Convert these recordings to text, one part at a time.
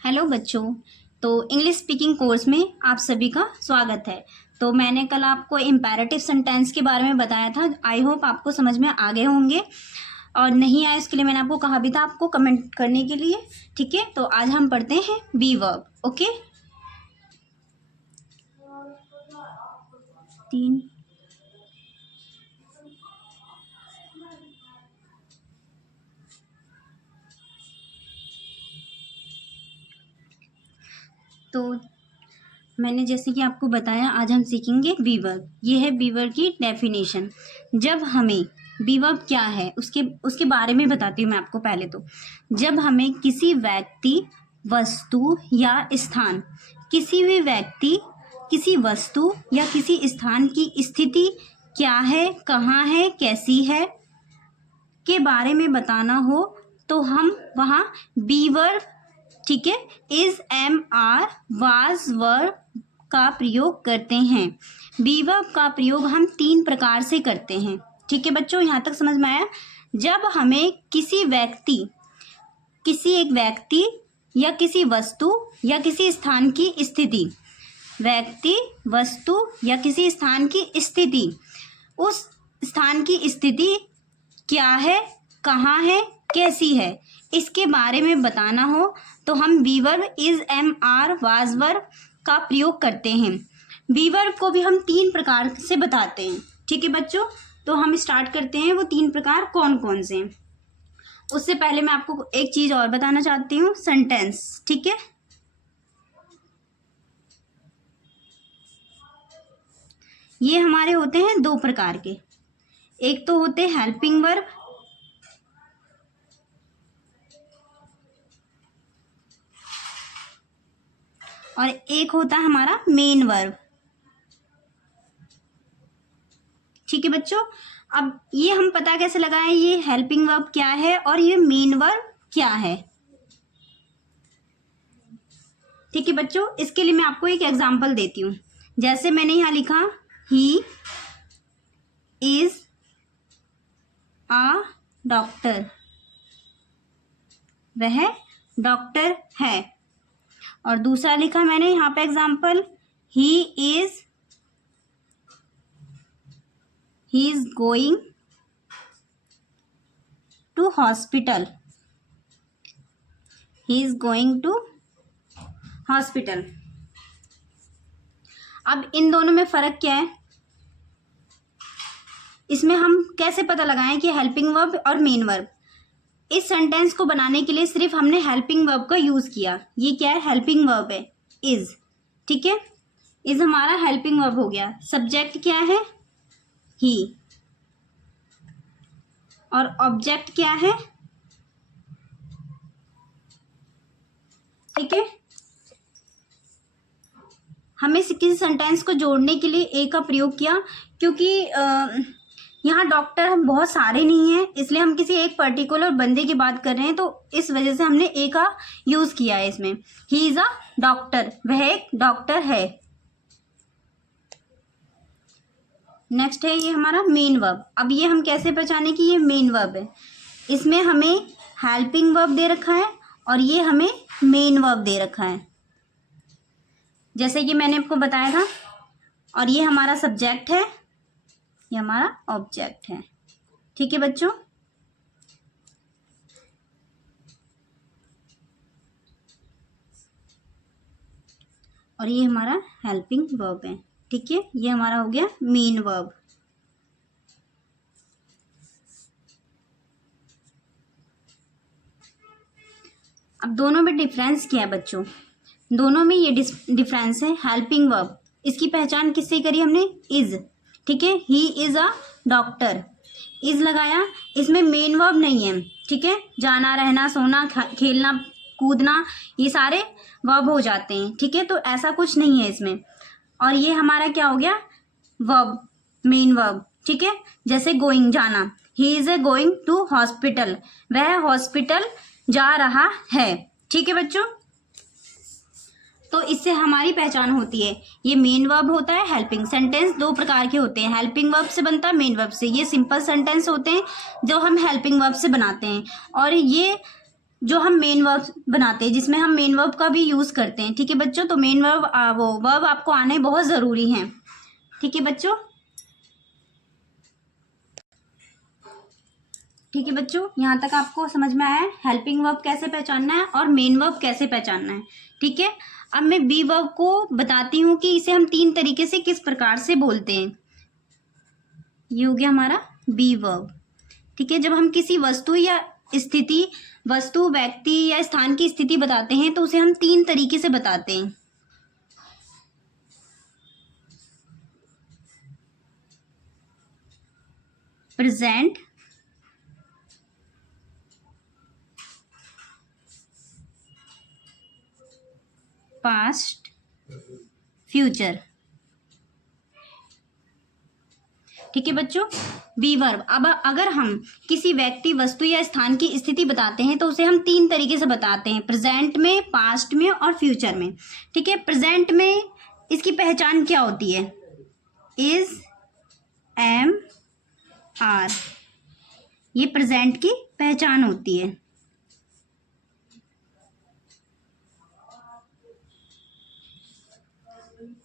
Hello बच्चों। तो English speaking course में आप सभी का स्वागत है। तो मैंने कल आपको इम्पेरेटिव सेंटेंस के बारे में बताया था। आई होप आपको समझ में आ गए होंगे, और नहीं आए उसके लिए मैंने आपको कहा भी था आपको कमेंट करने के लिए। ठीक है, तो आज हम पढ़ते हैं बी वर्ब। ओके, 3 तो मैंने जैसे कि आपको बताया आज हम सीखेंगे बी वर्ब। ये है बी वर्ब की डेफिनेशन। जब हमें बी वर्ब क्या है उसके बारे में बताती हूँ मैं आपको। पहले तो जब हमें किसी व्यक्ति, वस्तु या स्थान, किसी भी व्यक्ति, किसी वस्तु या किसी स्थान की स्थिति क्या है, कहाँ है, कैसी है के बारे में बताना हो तो हम वहाँ बी वर्ब, ठीक है, is, am, are, was, were का प्रयोग करते हैं। बी वर्ब का प्रयोग हम 3 प्रकार से करते हैं। ठीक है बच्चों, यहाँ तक समझ में आया? जब हमें किसी एक व्यक्ति या किसी वस्तु या किसी स्थान की स्थिति, व्यक्ति, वस्तु या किसी स्थान की स्थिति, उस स्थान की स्थिति क्या है, कहाँ है, कैसी है, इसके बारे में बताना हो तो हम be verb, is, am, are, was, were का प्रयोग करते हैं। बी वर्ब को भी हम 3 प्रकार से बताते हैं। ठीक है बच्चों, तो हम स्टार्ट करते हैं। वो 3 प्रकार कौन कौन से हैं। उससे पहले मैं आपको एक चीज और बताना चाहती हूँ, सेंटेंस। ठीक है, ये हमारे होते हैं 2 प्रकार के। एक तो होते हैं हेल्पिंग वर्ब, और एक होता है हमारा मेन वर्ब। ठीक है बच्चों, अब ये हम पता कैसे लगाएं ये हेल्पिंग वर्ब क्या है और ये मेन वर्ब क्या है। ठीक है बच्चों, इसके लिए मैं आपको एक एग्जांपल देती हूँ। जैसे मैंने यहाँ लिखा, ही इज अ डॉक्टर, वह डॉक्टर है। और दूसरा लिखा मैंने यहाँ पे example, he is going to hospital, he is going to hospital. अब इन दोनों में फर्क क्या है, इसमें हम कैसे पता लगाएं कि हेल्पिंग वर्ब और मेन वर्ब। इस सेंटेंस को बनाने के लिए सिर्फ हमने हेल्पिंग वर्ब का यूज किया। ये क्या है, हेल्पिंग वर्ब है, इज। ठीक है, इज हमारा हेल्पिंग वर्ब हो गया। सब्जेक्ट क्या है, ही, और ऑब्जेक्ट क्या है। ठीक है, हमें किसी सेंटेंस को जोड़ने के लिए ए का प्रयोग किया, क्योंकि यहाँ डॉक्टर हम बहुत सारे नहीं हैं, इसलिए हम किसी एक पर्टिकुलर बंदे की बात कर रहे हैं, तो इस वजह से हमने ए का यूज किया है इसमें। ही इज अ डॉक्टर, वह एक डॉक्टर है। नेक्स्ट है ये हमारा मेन वर्ब। अब ये हम कैसे पहचाने कि ये मेन वर्ब है। इसमें हमें हेल्पिंग वर्ब दे रखा है और ये हमें मेन वर्ब दे रखा है, जैसे कि मैंने आपको बताया था। और ये हमारा सब्जेक्ट है, ये हमारा ऑब्जेक्ट है। ठीक है बच्चों, और ये हमारा हेल्पिंग वर्ब है। ठीक है, ये हमारा हो गया मेन वर्ब। अब दोनों में डिफरेंस क्या है बच्चों, दोनों में ये डिफरेंस है। हेल्पिंग वर्ब, इसकी पहचान किससे करी हमने, इज। ठीक है, he is a doctor, is लगाया। इसमें मेन वर्ब नहीं है। ठीक है, जाना, रहना, सोना, खेलना, कूदना, ये सारे वर्ब हो जाते हैं। ठीक है, तो ऐसा कुछ नहीं है इसमें। और ये हमारा क्या हो गया, वर्ब, मेन वर्ब। ठीक है, जैसे गोइंग, जाना, he is going to hospital, वह हॉस्पिटल जा रहा है। ठीक है बच्चों, तो इससे हमारी पहचान होती है। ये मेन वर्ब होता है। हेल्पिंग सेंटेंस 2 प्रकार के होते हैं, हेल्पिंग वर्ब से बनता है, मेन वर्ब से। ये सिंपल सेंटेंस होते हैं जो हम हेल्पिंग वर्ब से बनाते हैं, और ये जो हम मेन वर्ब बनाते हैं, जिसमें हम मेन वर्ब का भी यूज़ करते हैं। ठीक है बच्चों, तो मेन वर्ब वो वर्ब आपको आने बहुत ज़रूरी हैं। ठीक है बच्चों, ठीक है बच्चों, यहाँ तक आपको समझ में आया है हेल्पिंग वर्ब कैसे पहचानना है और मेन वर्ब कैसे पहचानना है। ठीक है, अब मैं बी वर्ब को बताती हूँ कि इसे हम 3 तरीके से किस प्रकार से बोलते हैं। ये हो गया हमारा बी वर्ब। ठीक है, जब हम किसी वस्तु या स्थिति, वस्तु, व्यक्ति या स्थान की स्थिति बताते हैं तो उसे हम 3 तरीके से बताते हैं। Present, past, future. ठीक है बच्चों, बी वर्ब। अब अगर हम किसी व्यक्ति, वस्तु या स्थान की स्थिति बताते हैं तो उसे हम 3 तरीके से बताते हैं, प्रेजेंट में, पास्ट में और फ्यूचर में। ठीक है, प्रेजेंट में इसकी पहचान क्या होती है? इज, एम, आर, ये प्रेजेंट की पहचान होती है।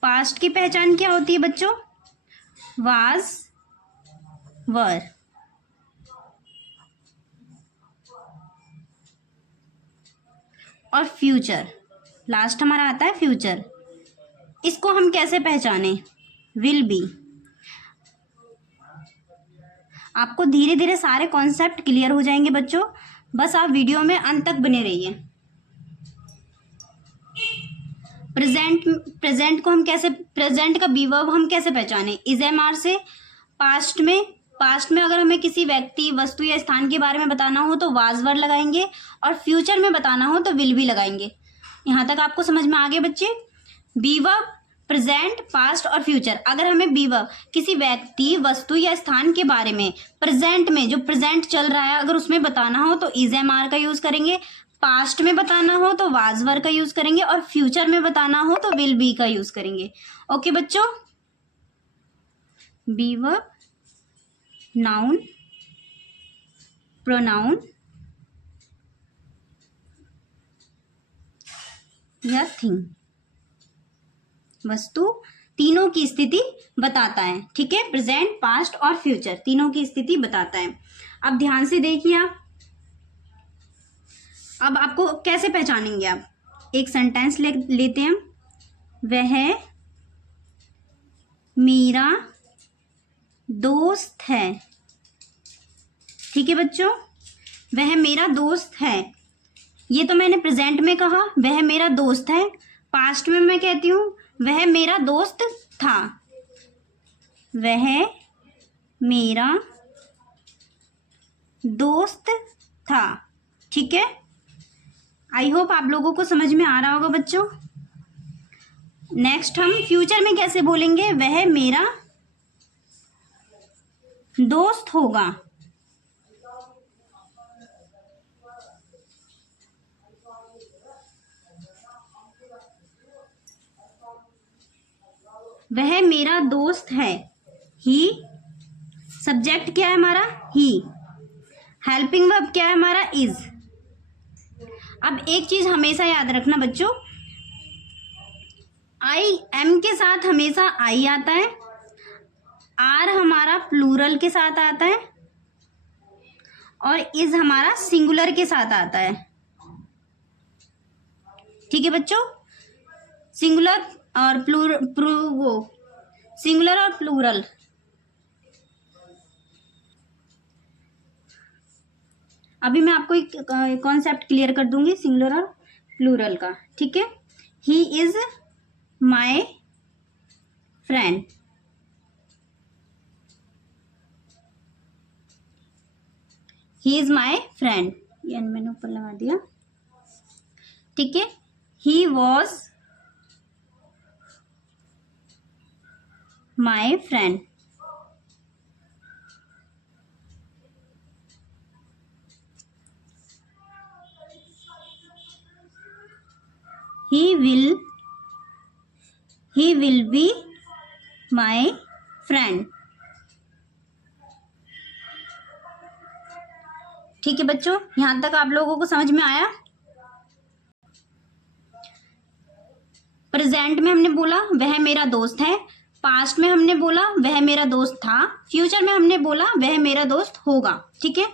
पास्ट की पहचान क्या होती है बच्चों? वाज, वर। और फ्यूचर, लास्ट हमारा आता है फ्यूचर। इसको हम कैसे पहचाने? Will be. आपको धीरे धीरे सारे कॉन्सेप्ट क्लियर हो जाएंगे बच्चों, बस आप वीडियो में अंत तक बने रहिए। प्रेजेंट को हम कैसे, प्रेजेंट का बी वर्ब हम कैसे पहचाने? इज, एम, आर से। पास्ट में अगर हमें किसी व्यक्ति, वस्तु या स्थान के बारे में बताना हो तो वाज वर लगाएंगे, और फ्यूचर में बताना हो तो विल बी लगाएंगे। यहाँ तक आपको समझ में आ गए बच्चे? बी वर्ब, प्रेजेंट, पास्ट और फ्यूचर। अगर हमें बी वर्ब किसी व्यक्ति, वस्तु या स्थान के बारे में प्रेजेंट में, जो प्रेजेंट चल रहा है, अगर उसमें बताना हो तो इज, एम, आर का यूज करेंगे, पास्ट में बताना हो तो वाज वर का यूज करेंगे, और फ्यूचर में बताना हो तो विल बी का यूज करेंगे। ओके बच्चों, बी वर्ब, नाउन, प्रोनाउन या थिंग, वस्तु, तीनों की स्थिति बताता है। ठीक है, प्रेजेंट, पास्ट और फ्यूचर तीनों की स्थिति बताता है। अब ध्यान से देखिए आप, अब आपको कैसे पहचानेंगे आप? एक सेंटेंस लेते हैं हम। वह मेरा दोस्त है। ठीक है बच्चों, वह मेरा दोस्त है, ये तो मैंने प्रेजेंट में कहा, वह मेरा दोस्त है। पास्ट में मैं कहती हूँ वह मेरा दोस्त था, वह मेरा दोस्त था। ठीक है, आई होप आप लोगों को समझ में आ रहा होगा बच्चों। नेक्स्ट हम फ्यूचर में कैसे बोलेंगे? वह मेरा दोस्त होगा। वह मेरा दोस्त है, ही। सब्जेक्ट क्या है हमारा? ही। हेल्पिंग वर्ब क्या है हमारा? इज। अब एक चीज हमेशा याद रखना बच्चों, आई, एम के साथ हमेशा आई आता है, आर हमारा प्लूरल के साथ आता है, और इज हमारा सिंगुलर के साथ आता है। ठीक है बच्चों, सिंगुलर और सिंगुलर और प्लूरल। अभी मैं आपको एक कॉन्सेप्ट क्लियर कर दूंगी सिंगुलर और प्लूरल का। ठीक है, he is my friend, he is my friend, ये मैंने ऊपर लगा दिया। ठीक है, he was my friend, he will be my friend। ठीक है बच्चों, यहाँ तक आप लोगों को समझ में आया। प्रेजेंट में हमने बोला वह मेरा दोस्त है, पास्ट में हमने बोला वह मेरा दोस्त था, फ्यूचर में हमने बोला वह मेरा दोस्त होगा। ठीक है,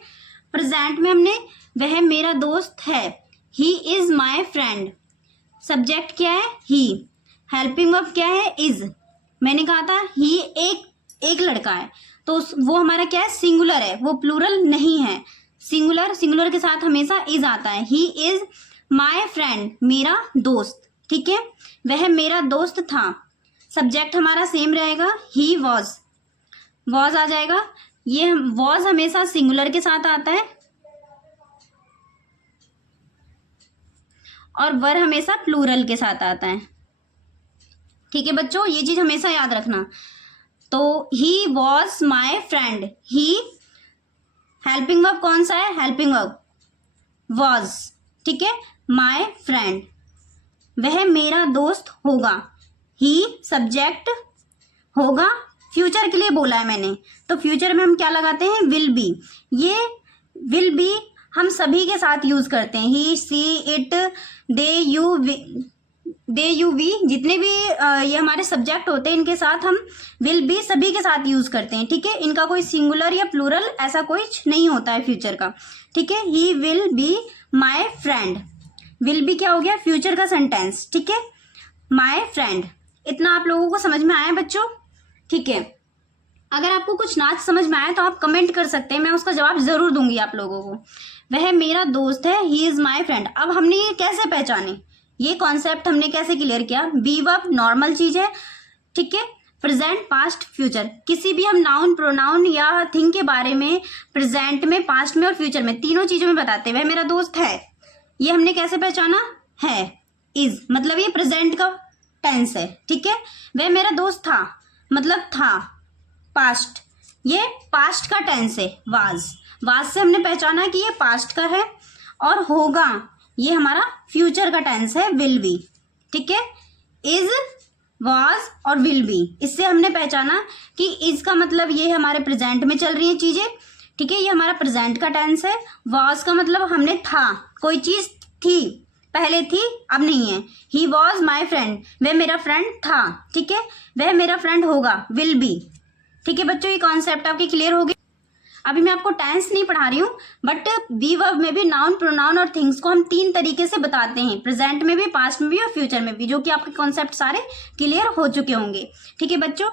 प्रेजेंट में हमने वह मेरा दोस्त है, he is my friend, subject क्या है ही, हेल्पिंग वर्ब क्या है इज, मैंने कहा था ही एक लड़का है तो वो हमारा क्या है सिंगुलर है, वो प्लूरल नहीं है। सिंगुलर के साथ हमेशा इज आता है। ही इज माई फ्रेंड, मेरा दोस्त। ठीक है, वह मेरा दोस्त था, सब्जेक्ट हमारा सेम रहेगा, ही वॉज आ जाएगा। ये वॉज हमेशा सिंगुलर के साथ आता है और वर हमेशा प्लूरल के साथ आता है। ठीक है बच्चों, ये चीज हमेशा याद रखना। तो he was my friend, he helping verb कौन सा है, हेल्पिंग वर्ब वॉज। ठीक है, माई फ्रेंड, वह मेरा दोस्त होगा, ही सब्जेक्ट होगा, फ्यूचर के लिए बोला है मैंने तो फ्यूचर में हम क्या लगाते हैं विल बी। ये विल बी हम सभी के साथ यूज करते हैं, he she it they you we, जितने भी ये हमारे सब्जेक्ट होते हैं इनके साथ हम विल बी सभी के साथ यूज करते हैं। ठीक है, इनका कोई सिंगुलर या प्लूरल ऐसा कुछ नहीं होता है फ्यूचर का। ठीक है, he will be my friend, will be क्या हो गया फ्यूचर का सेंटेंस। ठीक है, माई फ्रेंड, इतना आप लोगों को समझ में आया बच्चों। ठीक है, अगर आपको कुछ ना समझ में आया तो आप कमेंट कर सकते हैं, मैं उसका जवाब जरूर दूंगी आप लोगों को। वह मेरा दोस्त है, ही इज माई फ्रेंड। अब हमने ये कैसे पहचाने, ये कॉन्सेप्ट हमने कैसे क्लियर किया। बी वर्ब नॉर्मल चीज है, ठीक है, प्रेजेंट पास्ट फ्यूचर, किसी भी हम नाउन प्रोनाउन या थिंग के बारे में प्रेजेंट में पास्ट में और फ्यूचर में तीनों चीजों में बताते हैं। वह मेरा दोस्त है, ये हमने कैसे पहचाना, है इज मतलब ये प्रेजेंट का टेंस है। ठीक है, वह मेरा दोस्त था मतलब था पास्ट, ये पास्ट का टेंस है वाज से हमने पहचाना कि ये पास्ट का है। और होगा ये हमारा फ्यूचर का टेंस है विल बी। ठीक है, इज वाज और विल बी, इससे हमने पहचाना कि इज का मतलब ये हमारे प्रेजेंट में चल रही है चीजें। ठीक है, ये हमारा प्रेजेंट का टेंस है। वाज का मतलब हमने था, कोई चीज थी पहले थी अब नहीं है। ही वॉज माई फ्रेंड, वह मेरा फ्रेंड था। ठीक है, वह मेरा फ्रेंड होगा विल बी। ठीक है बच्चों, ये कॉन्सेप्ट आपके क्लियर हो गए। अभी मैं आपको टेंस नहीं पढ़ा रही हूँ, बट बी वर्ब में भी नाउन प्रोनाउन और थिंग्स को हम 3 तरीके से बताते हैं, प्रेजेंट में भी, पास्ट में भी और फ्यूचर में भी, जो कि आपके कॉन्सेप्ट सारे क्लियर हो चुके होंगे। ठीक है बच्चों,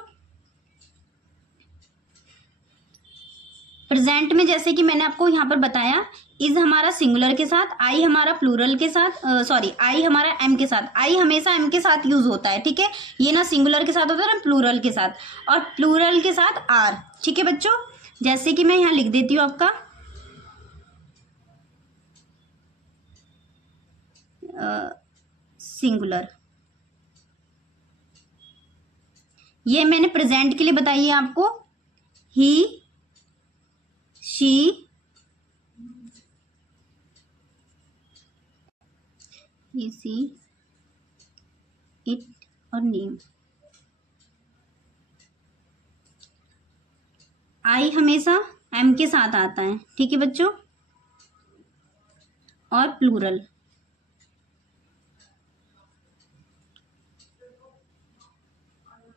प्रेजेंट में जैसे कि मैंने आपको यहाँ पर बताया, इज हमारा सिंगुलर के साथ, आई हमारा प्लूरल के साथ, आई हमारा एम के साथ। आई हमेशा एम के साथ यूज होता है। ठीक है, ये ना सिंगुलर के साथ होता है ना प्लूरल के साथ, और प्लूरल के साथ आर। ठीक है बच्चों, जैसे कि मैं यहाँ लिख देती हूँ आपका सिंगुलर, ये मैंने प्रेजेंट के लिए बताई है आपको, ही शी सी इट और नेम। आई हमेशा एम के साथ आता है। ठीक है बच्चों, और प्लूरल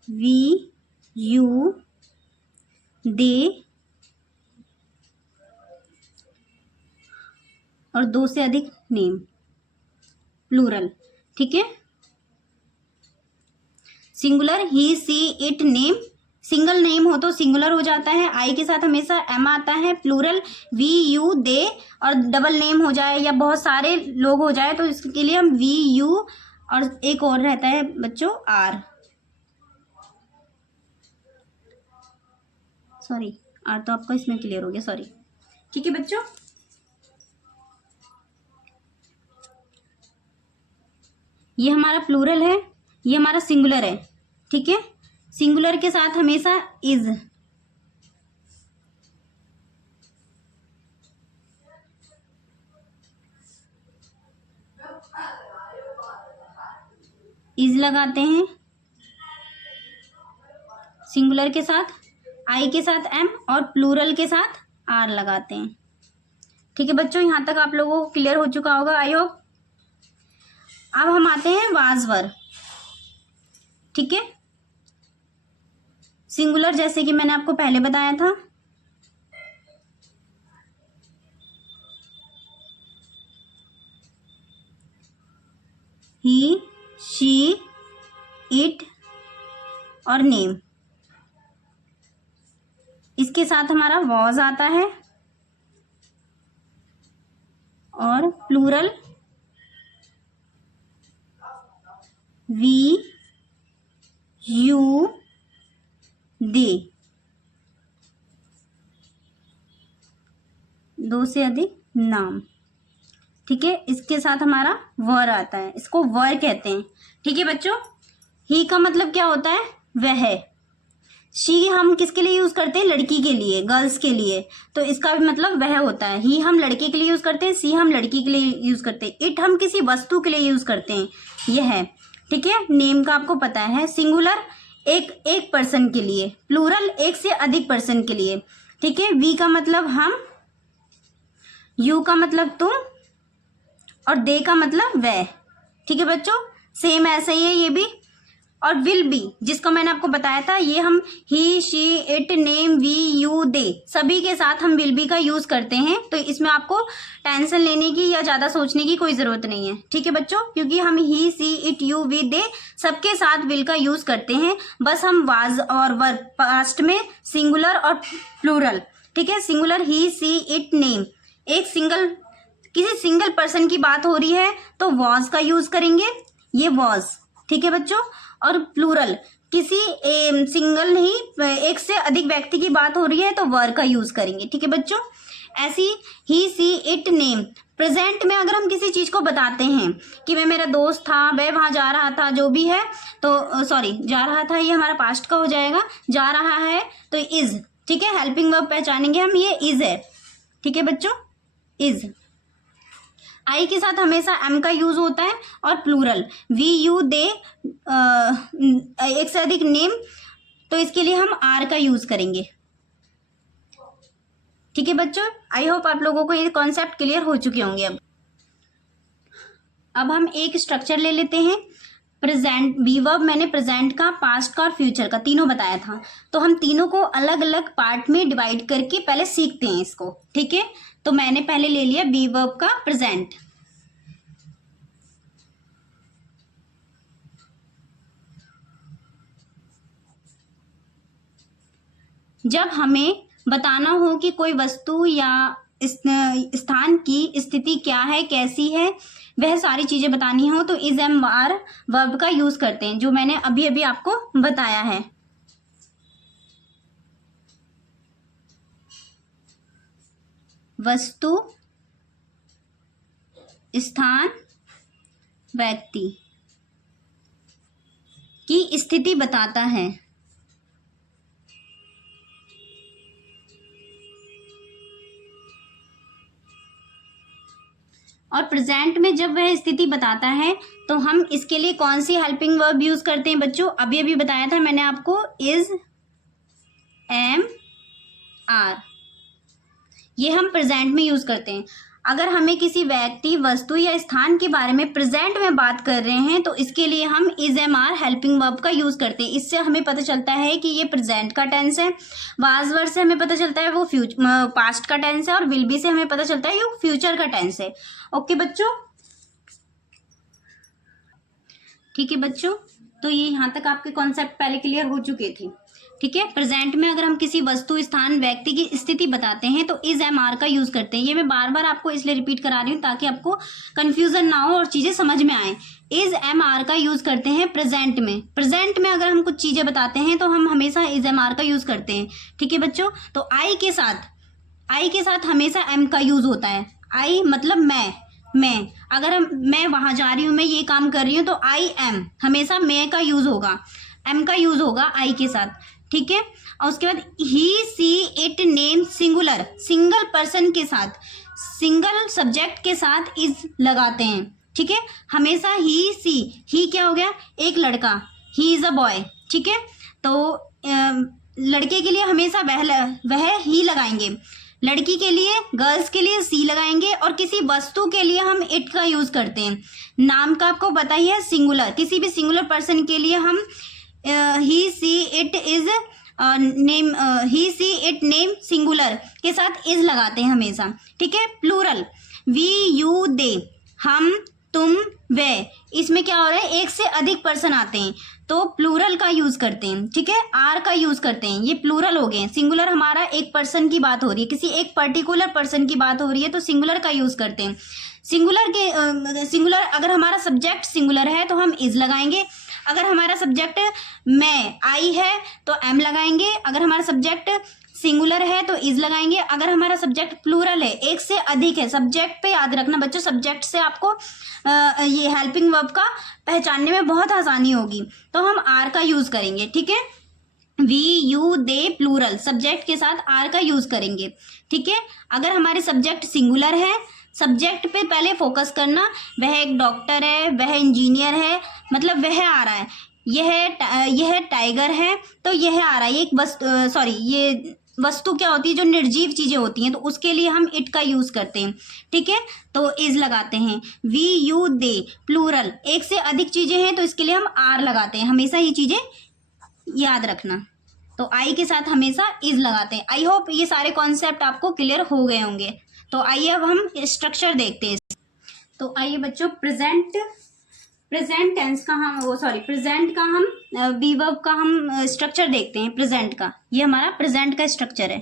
वी यू दे और 2 से अधिक नेम, प्लूरल। ठीक है, singular he she it name, single name हो तो सिंगुलर हो जाता है, आई के साथ हमेशा एम आता है। प्लूरल वी यू दे, और डबल नेम हो जाए या बहुत सारे लोग हो जाए तो इसके लिए हम वी यू और एक और रहता है बच्चों आर, सॉरी आर तो आपका इसमें क्लियर हो गया, सॉरी। ठीक है बच्चों, ये हमारा प्लूरल है, ये हमारा सिंगुलर है। ठीक है, सिंगुलर के साथ हमेशा इज, लगाते हैं, सिंगुलर के साथ आई के साथ एम और प्लूरल के साथ आर लगाते हैं। ठीक है बच्चों, यहाँ तक आप लोगों को क्लियर हो चुका होगा आई होप। अब हम आते हैं वाज वर। ठीक है, सिंगुलर जैसे कि मैंने आपको पहले बताया था, ही, शी, इट और नेम, इसके साथ हमारा वॉज आता है, और प्लूरल वी, यू, दे, दो से अधिक नाम। ठीक है, इसके साथ हमारा वर आता है, इसको वर कहते हैं। ठीक है बच्चों, ही का मतलब क्या होता है, वह। शी हम किसके लिए यूज करते हैं, लड़की के लिए, गर्ल्स के लिए, तो इसका भी मतलब वह होता है। ही हम लड़के के लिए यूज करते हैं, सी हम लड़की के लिए यूज करते हैं, इट हम किसी वस्तु के लिए यूज करते हैं, यह है। ठीक है, नेम का आपको पता है, सिंगुलर एक पर्सन के लिए, प्लूरल एक से अधिक पर्सन के लिए। ठीक है, वी का मतलब हम, यू का मतलब तुम, और दे का मतलब वह। ठीक है बच्चों, सेम ऐसा ही है ये भी। और विल बी, जिसका मैंने आपको बताया था, ये हम he, she, it, name, we, you, they, सभी के साथ हम विल बी का यूज करते हैं। तो इसमें आपको टेंशन लेने की या ज्यादा सोचने की कोई जरूरत नहीं है। ठीक है बच्चों, क्योंकि हम he, she, it, you, we, दे सबके साथ विल का यूज करते हैं। बस हम वाज और वर पास्ट में सिंगुलर और प्लूरल। ठीक है, singular he, she, it, name, एक सिंगल, किसी सिंगल पर्सन की बात हो रही है तो वॉज का यूज करेंगे, ये वॉज। ठीक है बच्चों, और प्लूरल किसी सिंगल नहीं, एक से अधिक व्यक्ति की बात हो रही है तो वर का यूज करेंगे। ठीक है बच्चों, ऐसी ही, सी, इट, नेम, प्रेजेंट में अगर हम किसी चीज को बताते हैं कि वह मेरा दोस्त था, वह वहां जा रहा था, जो भी है, तो सॉरी, जा रहा था ये हमारा पास्ट का हो जाएगा, जा रहा है तो इज। ठीक है, हेल्पिंग वर्ब पहचानेंगे हम, ये इज है। ठीक है बच्चों, इज। आई के साथ हमेशा एम का यूज होता है, और प्लूरल वी, यू, दे, एक से अधिक नेम, तो इसके लिए हम आर का यूज करेंगे। ठीक है बच्चों, आई होप आप लोगों को ये कॉन्सेप्ट क्लियर हो चुके होंगे। अब हम एक स्ट्रक्चर ले लेते हैं। प्रेजेंट, बी वर्ब मैंने प्रेजेंट का, पास्ट का और फ्यूचर का तीनों बताया था, तो हम तीनों को अलग अलग पार्ट में डिवाइड करके पहले सीखते हैं इसको। ठीक है, तो मैंने पहले ले लिया बी वर्ब का प्रेजेंट। जब हमें बताना हो कि कोई वस्तु या स्थान की स्थिति क्या है, कैसी है, वह सारी चीजें बतानी हो तो इज, एम, आर वर्ब का यूज करते हैं, जो मैंने अभी अभी आपको बताया है। वस्तु, स्थान, व्यक्ति की स्थिति बताता है। और प्रेजेंट में जब वह स्थिति बताता है तो हम इसके लिए कौन सी हेल्पिंग वर्ब यूज करते हैं बच्चों, अभी अभी बताया था मैंने आपको, इज, एम, आर, ये हम प्रेजेंट में यूज करते हैं। अगर हमें किसी व्यक्ति, वस्तु या स्थान के बारे में प्रेजेंट में बात कर रहे हैं तो इसके लिए हम is, am, are helping verb का यूज करते हैं। इससे हमें पता चलता है कि ये प्रेजेंट का टेंस है, वाज वर्ब से हमें पता चलता है वो पास्ट का टेंस है, और विल बी से हमें पता चलता है ये फ्यूचर का टेंस है। ओके बच्चों, ठीक है बच्चों, तो ये यहाँ तक आपके कॉन्सेप्ट पहले क्लियर हो चुके थे। ठीक है, प्रेजेंट में अगर हम किसी वस्तु, स्थान, व्यक्ति की स्थिति बताते हैं तो इज, एम, आर का यूज करते हैं। ये मैं बार बार आपको इसलिए रिपीट करा रही हूँ ताकि आपको कंफ्यूजन ना हो और चीजें समझ में आए। इज, एम, आर का यूज करते हैं प्रेजेंट में। प्रेजेंट में अगर हम कुछ चीजें बताते हैं तो हम हमेशा इज, एम, आर का यूज करते हैं। ठीक है बच्चों, तो आई के साथ हमेशा एम का यूज होता है। आई मतलब मैं अगर मैं वहां जा रही हूँ, मैं ये काम कर रही हूँ, तो आई एम, हमेशा मैं का यूज होगा, एम का यूज होगा आई के साथ। ठीक है, और उसके बाद he, she, it, name, singular, single person के साथ, सिंगल सब्जेक्ट के साथ इज लगाते हैं। ठीक है, हमेशा ही, सी, ही क्या हो गया, एक लड़का, ही इज अ बॉय। ठीक है, तो लड़के के लिए हमेशा वह ही लगाएंगे। लड़की के लिए, गर्ल्स के लिए सी लगाएंगे, और किसी वस्तु के लिए हम इट का यूज करते हैं। नाम का आपको पता ही है, सिंगुलर, किसी भी सिंगुलर पर्सन के लिए हम he she it is name, he she it name singular के साथ इज लगाते हैं हमेशा, ठीक है। प्लूरल, वी यू दे, हम तुम वे, इसमें क्या हो रहा है, एक से अधिक पर्सन आते हैं तो प्लूरल का यूज करते हैं, ठीक है। आर का यूज करते हैं, ये प्लूरल हो गए। सिंगुलर हमारा एक पर्सन की बात हो रही है, किसी एक पर्टिकुलर पर्सन की बात हो रही है तो सिंगुलर का यूज करते हैं। सिंगुलर अगर हमारा सब्जेक्ट सिंगुलर है तो हम इज लगाएंगे। अगर हमारा सब्जेक्ट मैं आई है तो एम लगाएंगे। अगर हमारा सब्जेक्ट सिंगुलर है तो इज लगाएंगे। अगर हमारा सब्जेक्ट प्लूरल है, एक से अधिक है, सब्जेक्ट पे याद रखना बच्चों, सब्जेक्ट से आपको ये हेल्पिंग वर्ब का पहचानने में बहुत आसानी होगी, तो हम आर का यूज करेंगे, ठीक है। We you they plural, subject के साथ आर का यूज करेंगे, ठीक है। अगर हमारे सब्जेक्ट सिंगुलर है, सब्जेक्ट पे पहले फोकस करना, वह एक डॉक्टर है, वह इंजीनियर है, मतलब वह आ रहा है, यह टाइगर है तो यह आ रहा है, ये वस्तु क्या होती है, जो निर्जीव चीजें होती हैं तो उसके लिए हम इट का यूज करते हैं, ठीक है। तो इज लगाते हैं। वी यू दे प्लूरल, एक से अधिक चीजें हैं तो इसके लिए हम आर लगाते हैं, हमेशा ये चीजें याद रखना। तो आई के साथ हमेशा इज लगाते हैं। आई होप ये सारे कॉन्सेप्ट आपको क्लियर हो गए होंगे। तो आइए अब हम स्ट्रक्चर देखते हैं। तो आइए बच्चों, प्रेजेंट टेंस का प्रेजेंट का हम बी वर्ब का हम स्ट्रक्चर देखते हैं। प्रेजेंट का, ये हमारा प्रेजेंट का स्ट्रक्चर है।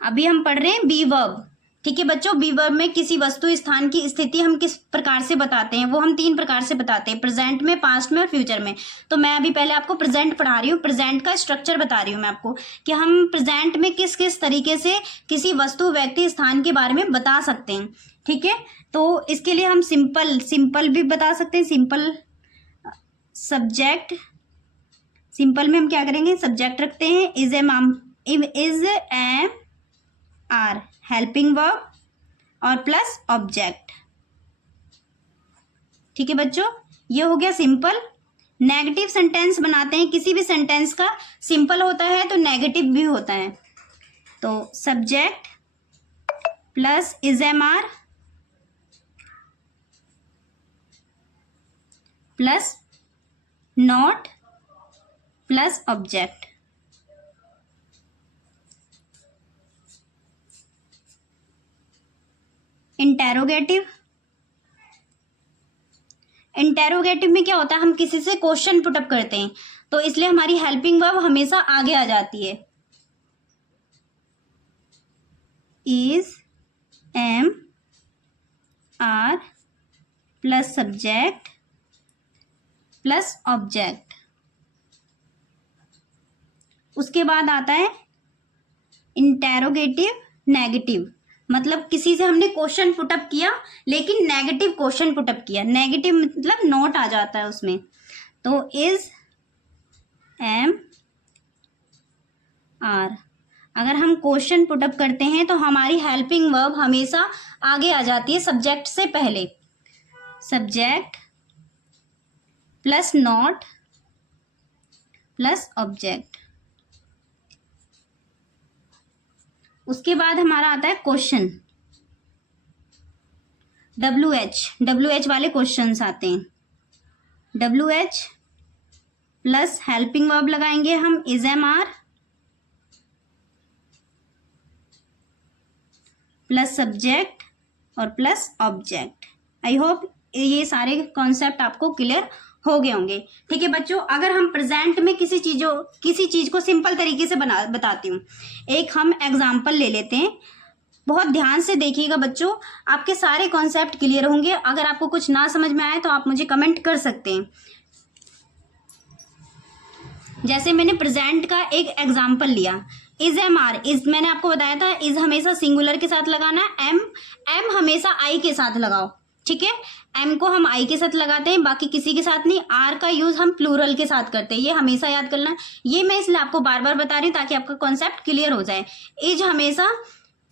अभी हम पढ़ रहे हैं बी वर्ब, ठीक है बच्चों। बी वर्ब में किसी वस्तु स्थान की स्थिति हम किस प्रकार से बताते हैं, वो हम 3 प्रकार से बताते हैं, प्रेजेंट में, पास्ट में और फ्यूचर में। तो मैं अभी पहले आपको प्रेजेंट पढ़ा रही हूँ, प्रेजेंट का स्ट्रक्चर बता रही हूँ मैं आपको कि हम प्रेजेंट में किस किस तरीके से किसी वस्तु, व्यक्ति, स्थान के बारे में बता सकते हैं, ठीक है। तो इसके लिए हम सिंपल भी बता सकते हैं। सिंपल सब्जेक्ट, सिंपल में हम क्या करेंगे, सब्जेक्ट रखते हैं, is am are, helping verb और प्लस ऑब्जेक्ट, ठीक है बच्चों। ये हो गया सिंपल। नेगेटिव सेंटेंस बनाते हैं, किसी भी सेंटेंस का सिंपल होता है तो नेगेटिव भी होता है। तो subject plus is am are plus not plus object. Interrogative में क्या होता है, हम किसी से क्वेश्चन पुटअप करते हैं तो इसलिए हमारी हेल्पिंग वर्ब हमेशा आगे आ जाती है। Is am are plus subject plus object. उसके बाद आता है इंटेरोगेटिव नेगेटिव, मतलब किसी से हमने क्वेश्चन पुटअप किया लेकिन नेगेटिव क्वेश्चन पुटअप किया, नेगेटिव मतलब नोट आ जाता है उसमें। तो इज एम आर, अगर हम क्वेश्चन पुटअप करते हैं तो हमारी हेल्पिंग वर्ब हमेशा आगे आ जाती है सब्जेक्ट से पहले। Subject plus not plus object. उसके बाद हमारा आता है क्वेश्चन, WH वाले क्वेश्चंस आते हैं। WH प्लस हेल्पिंग वर्ब लगाएंगे हम, is am are plus subject और प्लस ऑब्जेक्ट। आई होप ये सारे कॉन्सेप्ट आपको क्लियर हो गए होंगे, ठीक है बच्चों। अगर हम प्रेजेंट में किसी चीज को सिंपल तरीके से बताती हूँ, एक हम एग्जाम्पल ले लेते हैं। बहुत ध्यान से देखिएगा बच्चों, आपके सारे कॉन्सेप्ट क्लियर होंगे। अगर आपको कुछ ना समझ में आए तो आप मुझे कमेंट कर सकते हैं। जैसे मैंने प्रेजेंट का एक एग्जाम्पल लिया, इज एम आर, इज मैंने आपको बताया था इज हमेशा सिंगुलर के साथ लगाना, एम हमेशा आई के साथ लगाओ, ठीक है। एम को हम आई के साथ लगाते हैं, बाकी किसी के साथ नहीं। आर का यूज हम प्लूरल के साथ करते हैं, ये हमेशा याद करना। ये मैं इसलिए आपको बार बार बता रही हूँ ताकि आपका कॉन्सेप्ट क्लियर हो जाए। इज हमेशा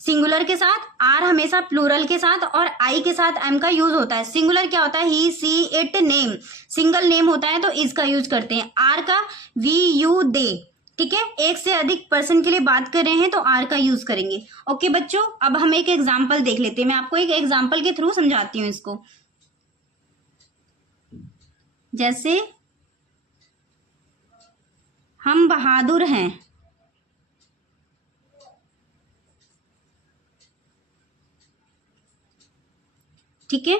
सिंगुलर के साथ, आर हमेशा प्लूरल के साथ और आई के साथ एम का यूज होता है। सिंगुलर क्या होता है, he she it name, single name होता है तो इज का यूज करते हैं। आर का वी यू दे, ठीक है, एक से अधिक पर्सन के लिए बात कर रहे हैं तो आर का यूज करेंगे। ओके बच्चों, अब हम एक एग्जाम्पल देख लेते हैं। मैं आपको एक एग्जाम्पल के थ्रू समझाती हूँ इसको। जैसे हम बहादुर हैं, ठीक है।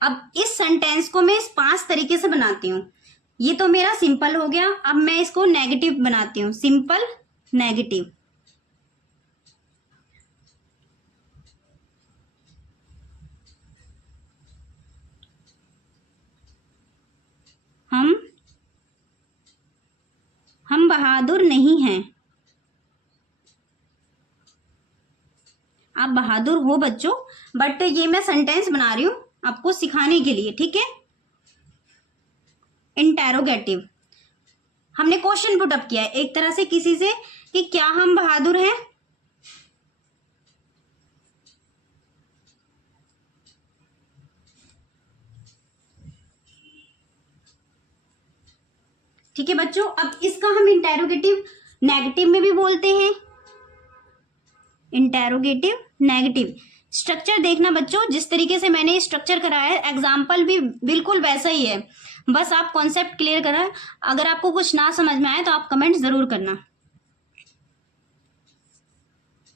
अब इस सेंटेंस को मैं इस 5 तरीके से बनाती हूँ। ये तो मेरा सिंपल हो गया। अब मैं इसको नेगेटिव बनाती हूँ, सिंपल नेगेटिव। हम बहादुर नहीं हैं। आप बहादुर हो बच्चों, बट ये मैं सेंटेंस बना रही हूं आपको सिखाने के लिए, ठीक है। इंटेरोगेटिव, हमने क्वेश्चन पुट अप किया है एक तरह से किसी से कि क्या हम बहादुर हैं। ठीक है बच्चों, अब इसका हम इंटेरोगेटिव नेगेटिव में भी बोलते हैं। इंटेरोगेटिव नेगेटिव स्ट्रक्चर देखना बच्चों, जिस तरीके से मैंने स्ट्रक्चर कराया है एग्जाम्पल भी बिल्कुल वैसा ही है, बस आप कॉन्सेप्ट क्लियर करा। अगर आपको कुछ ना समझ में आए तो आप कमेंट जरूर करना।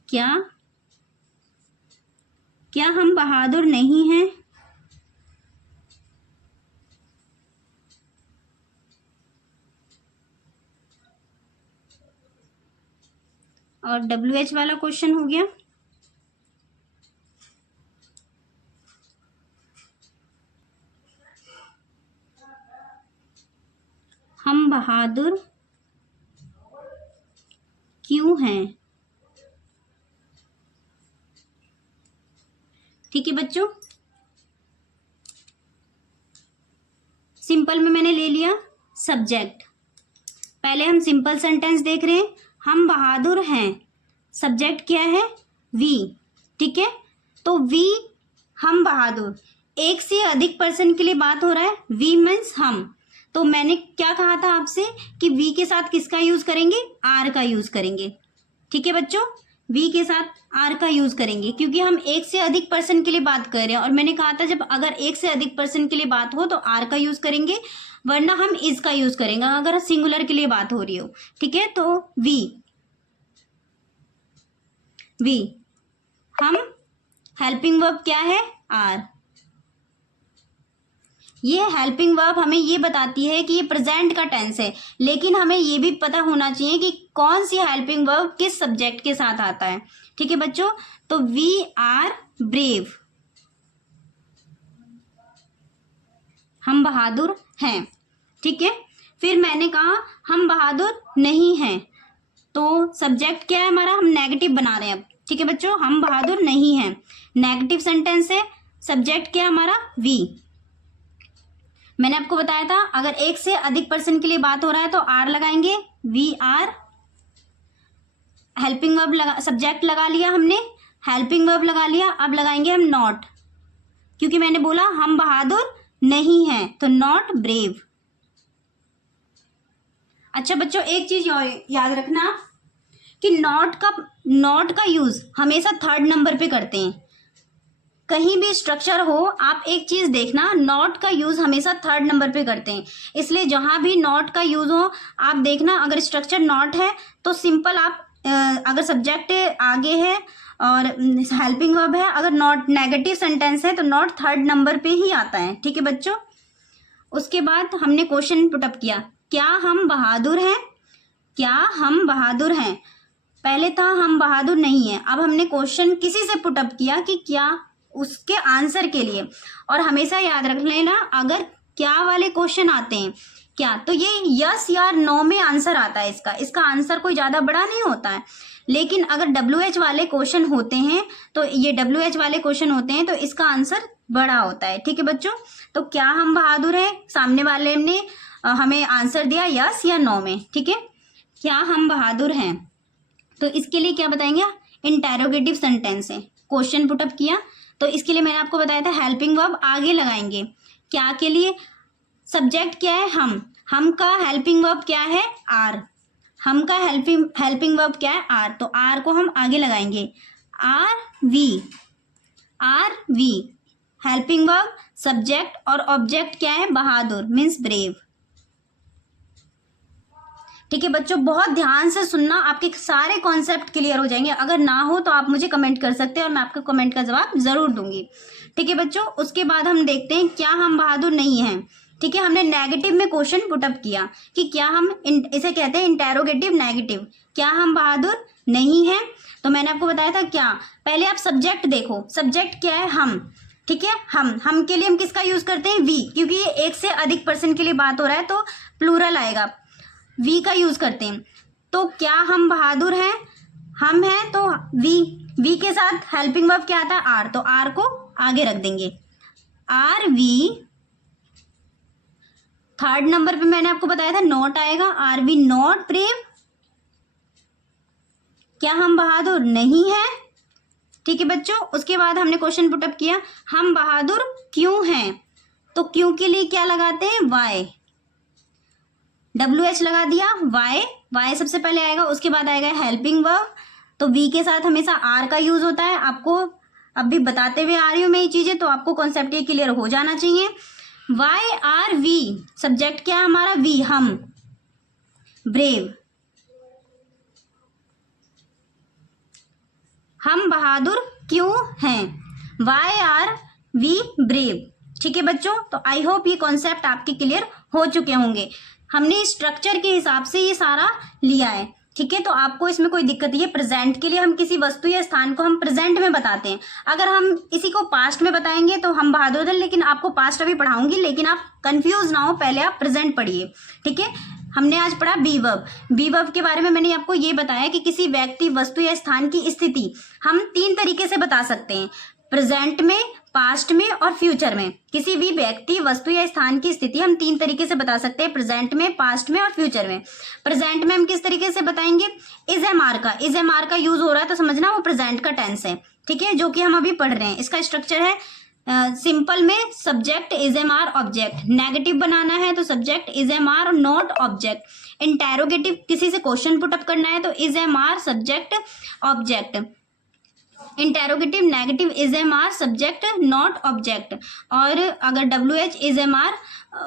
क्या हम बहादुर नहीं हैं? और WH वाला क्वेश्चन हो गया, हम बहादुर क्यों हैं? ठीक है बच्चों, सिंपल में मैंने ले लिया सब्जेक्ट। पहले हम सिंपल सेंटेंस देख रहे हैं, हम बहादुर हैं, सब्जेक्ट क्या है? वी, ठीक है। तो वी, हम बहादुर, एक से अधिक पर्सन के लिए बात हो रहा है, वी मीन्स हम। तो मैंने क्या कहा था आपसे कि वी के साथ किसका यूज करेंगे? आर का यूज करेंगे, ठीक है बच्चों। वी के साथ आर का यूज करेंगे क्योंकि हम एक से अधिक पर्सन के लिए बात कर रहे हैं, और मैंने कहा था जब अगर एक से अधिक पर्सन के लिए बात हो तो आर का यूज करेंगे, वरना हम इज का यूज करेंगे अगर सिंगुलर के लिए बात हो रही हो, ठीक है। तो वी, हम, हेल्पिंग वर्ब क्या है? आर। ये हेल्पिंग वर्ब हमें ये बताती है कि ये प्रेजेंट का टेंस है, लेकिन हमें ये भी पता होना चाहिए कि कौन सी हेल्पिंग वर्ब किस सब्जेक्ट के साथ आता है, ठीक है बच्चों। तो वी आर ब्रेव, हम बहादुर हैं, ठीक है। फिर मैंने कहा हम बहादुर नहीं हैं, तो सब्जेक्ट क्या है हमारा? हम नेगेटिव बना रहे हैं अब, ठीक है बच्चों। हम बहादुर नहीं हैं, नेगेटिव सेंटेंस है, सब्जेक्ट क्या है हमारा? वी। मैंने आपको बताया था अगर एक से अधिक पर्सन के लिए बात हो रहा है तो आर लगाएंगे, we are. Helping verb subject लगा लिया हमने, हेल्पिंग वर्ब लगा लिया, अब लगाएंगे हम नॉट, क्योंकि मैंने बोला हम बहादुर नहीं हैं, तो नॉट ब्रेव। अच्छा बच्चों, एक चीज याद रखना कि नॉट का यूज हमेशा थर्ड नंबर पे करते हैं। कहीं भी स्ट्रक्चर हो, आप एक चीज देखना, नॉट का यूज हमेशा थर्ड नंबर पे करते हैं, इसलिए जहां भी नॉट का यूज हो आप देखना, अगर स्ट्रक्चर नॉट है तो सिंपल आप अगर सब्जेक्ट आगे है और हेल्पिंग वर्ब है, अगर नॉट नेगेटिव सेंटेंस है तो नॉट थर्ड नंबर पे ही आता है, ठीक है बच्चों। उसके बाद हमने क्वेश्चन पुटअप किया, क्या हम बहादुर हैं? क्या हम बहादुर हैं? पहले था हम बहादुर नहीं है, अब हमने क्वेश्चन किसी से पुटअप किया कि क्या, उसके आंसर के लिए। और हमेशा याद रख लेना, अगर क्या वाले क्वेश्चन आते हैं क्या, तो ये यस या नो में आंसर आता है, इसका आंसर कोई ज्यादा बड़ा नहीं होता है। लेकिन अगर WH वाले क्वेश्चन होते हैं तो ये WH वाले क्वेश्चन होते हैं तो इसका आंसर बड़ा होता है, ठीक है बच्चों। तो क्या हम बहादुर हैं, सामने वाले ने हमें आंसर दिया यस या नो में, ठीक है। क्या हम बहादुर हैं, तो इसके लिए क्या बताएंगे? इंटेरोगेटिव सेंटेंस है, क्वेश्चन पुटअप किया तो इसके लिए मैंने आपको बताया था हेल्पिंग वर्ब आगे लगाएंगे। क्या के लिए? सब्जेक्ट क्या है? हम का हेल्पिंग वर्ब क्या है? आर। हम का हेल्पिंग वर्ब क्या है? आर। तो आर को हम आगे लगाएंगे, are we. Helping verb, subject और ऑब्जेक्ट क्या है? बहादुर मीन्स ब्रेव। ठीक है बच्चों, बहुत ध्यान से सुनना, आपके सारे कॉन्सेप्ट क्लियर हो जाएंगे। अगर ना हो तो आप मुझे कमेंट कर सकते हैं और मैं आपके कमेंट का जवाब जरूर दूंगी। ठीक है बच्चों, उसके बाद हम देखते हैं क्या हम बहादुर नहीं हैं। ठीक है, हमने नेगेटिव में क्वेश्चन पुटअप किया कि क्या हम इसे कहते हैं इंटेरोगेटिव नेगेटिव, क्या हम बहादुर नहीं हैं। तो मैंने आपको बताया था क्या, पहले आप सब्जेक्ट देखो, सब्जेक्ट क्या है? हम। ठीक है, हम के लिए हम किसका यूज करते हैं? वी, क्योंकि ये एक से अधिक पर्सन के लिए बात हो रहा है तो प्लूरल आएगा, वी का यूज करते हैं। तो क्या हम बहादुर हैं? हम हैं तो वी के साथ हेल्पिंग वर्ब क्या आता है? आर। तो आर को आगे रख देंगे, आर वी। थर्ड नंबर पे मैंने आपको बताया था नॉट आएगा, आर वी नॉट ब्रेव, क्या हम बहादुर नहीं हैं। ठीक है बच्चों, उसके बाद हमने क्वेश्चन पुटअप किया, हम बहादुर क्यों हैं। तो क्यों के लिए क्या लगाते हैं? वाई, WH लगा दिया, वाई सबसे पहले आएगा, उसके बाद आएगा हेल्पिंग वर्ब। तो वी के साथ हमेशा आर का यूज होता है, आपको अभी बताते हुए आ रही हूँ मैं ये चीजें, तो आपको कॉन्सेप्ट ये क्लियर हो जाना चाहिए। वाई आर वी, सब्जेक्ट क्या है हमारा? वी, हम। ब्रेव, हम बहादुर क्यों हैं, वाई आर वी ब्रेव। ठीक है बच्चों, तो आई होप ये कॉन्सेप्ट आपके क्लियर हो चुके होंगे। हमने स्ट्रक्चर के हिसाब से ये सारा लिया है। ठीक है, तो आपको इसमें कोई दिक्कत नहीं है। प्रेजेंट के लिए हम किसी वस्तु या स्थान को हम प्रेजेंट में बताते हैं, अगर हम इसी को पास्ट में बताएंगे तो हम बहादुर थे, लेकिन आपको पास्ट अभी पढ़ाऊंगी, लेकिन आप कंफ्यूज ना हो, पहले आप प्रेजेंट पढ़िए। ठीक है, हमने आज पढ़ा बी वर्ब। बी वर्ब के बारे में मैंने आपको ये बताया कि किसी व्यक्ति, वस्तु या स्थान की स्थिति हम 3 तरीके से बता सकते हैं, प्रेजेंट में, पास्ट में और फ्यूचर में। किसी भी व्यक्ति, वस्तु या स्थान की स्थिति हम 3 तरीके से बता सकते हैं, प्रेजेंट में, पास्ट में और फ्यूचर में। प्रेजेंट में हम किस तरीके से बताएंगे? इज एम आर का यूज हो रहा है तो समझना वो प्रेजेंट का टेंस है। ठीक है, जो कि हम अभी पढ़ रहे हैं। इसका स्ट्रक्चर है सिंपल में subject is am are object, negative बनाना है तो subject is am are not object, interrogative किसी से क्वेश्चन पुटअप करना है तो is am are subject object, interrogative negative is am are subject not object, और अगर WH is am are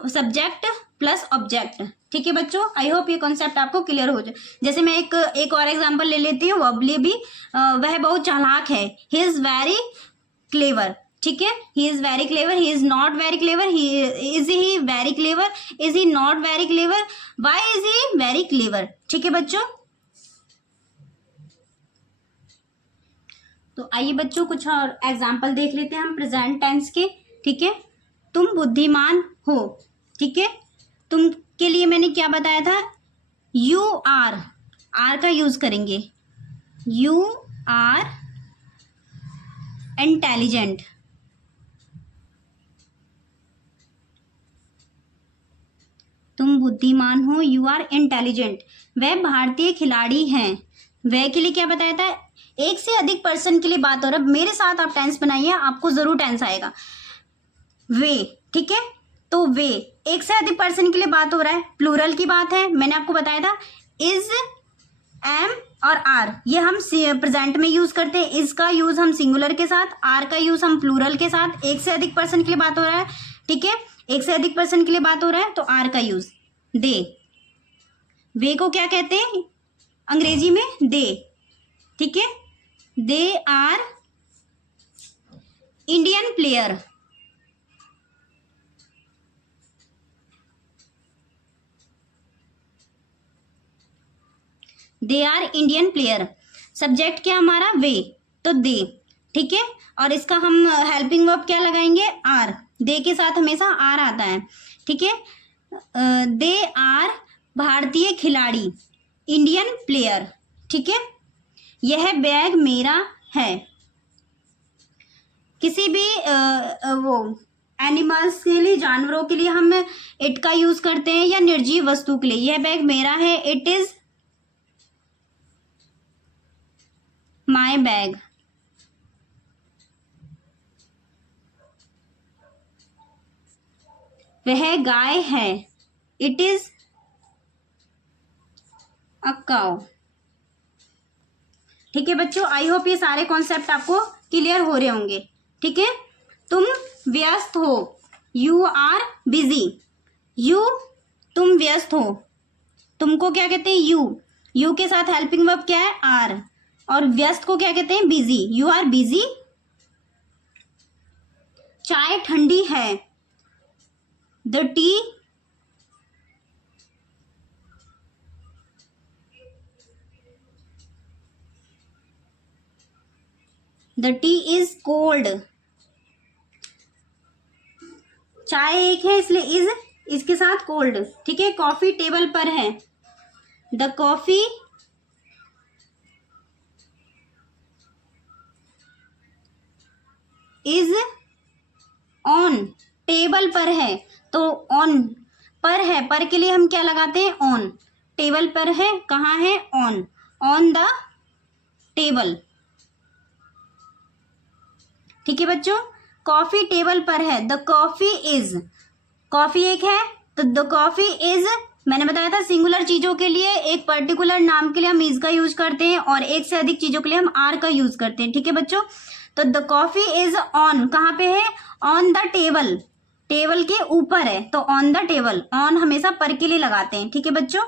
subject plus object. ठीक है बच्चों, आई होप ये कॉन्सेप्ट आपको क्लियर हो जाए। जैसे मैं एक और एग्जांपल ले लेती हूँ, वबली भी, वह बहुत चालाक है, ही इज वेरी क्लेवर। ठीक है, he is very clever, he is not very clever, is he very clever, is he not very clever, why is he very clever. ठीक है बच्चों, तो आइए बच्चों कुछ और एग्जाम्पल देख लेते हैं हम प्रेजेंट टेंस के। ठीक है, तुम बुद्धिमान हो। ठीक है, तुम के लिए मैंने क्या बताया था? यू आर का यूज करेंगे, यू आर इंटेलिजेंट। तुम बुद्धिमान हो, यू आर इंटेलिजेंट। वह भारतीय खिलाड़ी हैं। वह के लिए क्या बताया था? एक से अधिक पर्सन के लिए बात हो रहा है। मेरे साथ आप टेंस बनाइए, आपको जरूर टेंस आएगा। वे, ठीक है, तो वे एक से अधिक पर्सन के लिए बात हो रहा है, प्लूरल की बात है। मैंने आपको बताया था इज, एम और आर, ये हम प्रेजेंट में यूज करते हैं। इज का यूज हम सिंगुलर के साथ, आर का यूज हम प्लूरल के साथ। एक से अधिक पर्सन के लिए बात हो रहा है, ठीक है, एक से अधिक पर्सन के लिए बात हो रहा है तो आर का यूज। दे, वे को क्या कहते हैं अंग्रेजी में? दे। ठीक है, they are Indian player. They are Indian player. Subject क्या हमारा? वे, तो दे। ठीक है, और इसका हम हेल्पिंग वर्ब क्या लगाएंगे? आर। दे के साथ हमेशा आर आता है। ठीक है, दे आर भारतीय खिलाड़ी, इंडियन प्लेयर। ठीक है, यह बैग मेरा है। किसी भी वो एनिमल्स के लिए, जानवरों के लिए हम इट का यूज करते हैं, या निर्जीव वस्तु के लिए यह बैग मेरा है, इट इज माई बैग। वह गाय है, इट इज अ काउ। ठीक है बच्चों, आई होप ये सारे कॉन्सेप्ट आपको क्लियर हो रहे होंगे। ठीक है, तुम व्यस्त हो, यू आर बिजी। यू, तुम व्यस्त हो, तुमको क्या कहते हैं, यू के साथ हेल्पिंग वर्ब क्या है, आर, और व्यस्त को क्या कहते हैं, बिजी, यू आर बिजी। चाय ठंडी है, द टी इज कोल्ड। चाय एक है इसलिए इज, इसके साथ कोल्ड। ठीक है, कॉफी टेबल पर है, the coffee is on. Table पर है तो ऑन पर है, पर के लिए हम क्या लगाते हैं, ऑन। टेबल पर है, कहाँ है, ऑन द टेबल। ठीक है बच्चों, कॉफी टेबल पर है, द कॉफी इज। कॉफी एक है तो द कॉफी इज, मैंने बताया था सिंगुलर चीजों के लिए एक पर्टिकुलर नाम के लिए हम इज का यूज करते हैं और एक से अधिक चीजों के लिए हम आर का यूज करते हैं। ठीक है बच्चों, तो द कॉफी इज ऑन कहाँ पे है, ऑन द टेबल, टेबल के ऊपर है तो ऑन द टेबल, ऑन हमेशा पर के लिए लगाते हैं। ठीक है बच्चों,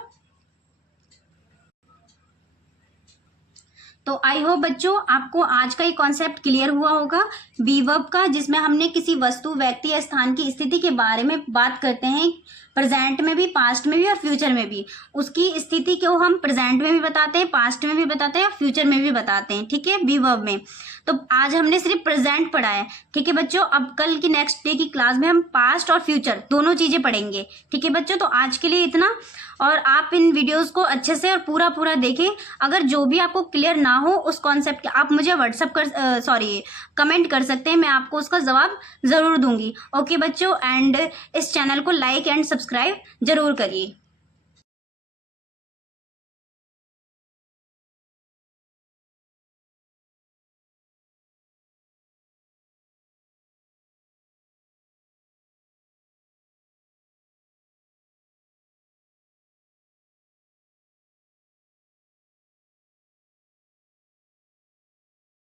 तो आई होप बच्चों आपको आज का ये कॉन्सेप्ट क्लियर हुआ होगा बी वर्ब का, जिसमें हमने किसी वस्तु, व्यक्ति या स्थान की स्थिति के बारे में बात करते हैं, प्रेजेंट में भी, पास्ट में भी और फ्यूचर में भी। उसकी स्थिति को हम प्रेजेंट में भी बताते हैं, पास्ट में भी बताते हैं और फ्यूचर में भी बताते हैं। ठीक है, बी वर्ब में। तो आज हमने सिर्फ प्रेजेंट पढ़ा है। ठीक है बच्चों, अब कल की नेक्स्ट डे की क्लास में हम पास्ट और फ्यूचर दोनों चीजें पढ़ेंगे। ठीक है बच्चों, तो आज के लिए इतना, और आप इन वीडियोस को अच्छे से और पूरा देखें। अगर जो भी आपको क्लियर ना हो उस कॉन्सेप्ट आप मुझे व्हाट्सअप कर कमेंट कर सकते हैं, मैं आपको उसका जवाब ज़रूर दूंगी। ओके बच्चों, एंड इस चैनल को लाइक एंड सब्सक्राइब जरूर करिए।